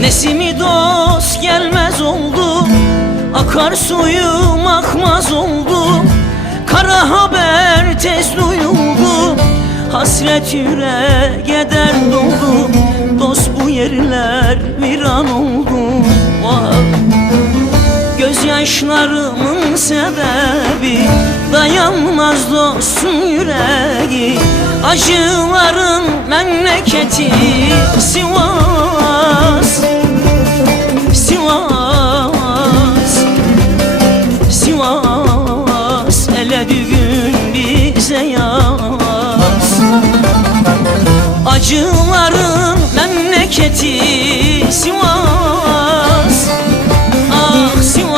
Nesimi dost gelmez oldu, akarsuyum akmaz oldu. Kara haber tez duyuldu, hasret yürek dert doldu. Dost bu yerler viran oldu. Vah! Gözyaşlarımın sebebi dayanmaz dostun yüreği. Acıların memleketi Sivas, Sivas, Sivas. Ele düğün bize yaz. Acıların memleketi Sivas, ah Sivas.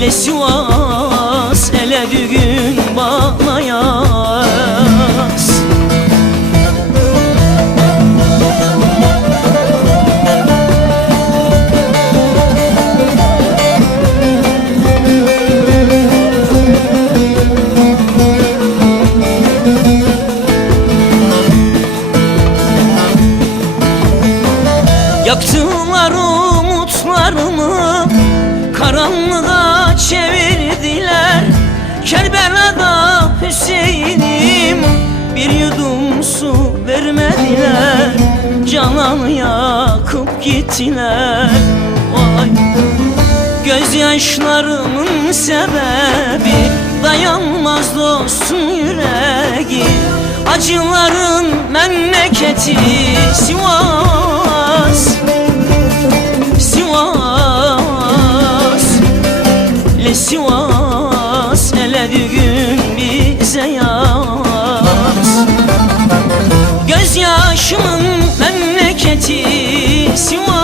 Le Sivas, ele düğün bana yaz. Yaktılar umutlarımı, karanlığa çevirdiler. Kerbela'da Hüseyin'im, bir yudum su vermediler. Cananı yakıp gittiler. Vay! Gözyaşlarımın sebebi dayanmaz dostun yüreği. Acıların memleketi Sivas, Sivas. Le Sivas, ele düğün bize yaz. Gözyaşımın memleketi Sivas.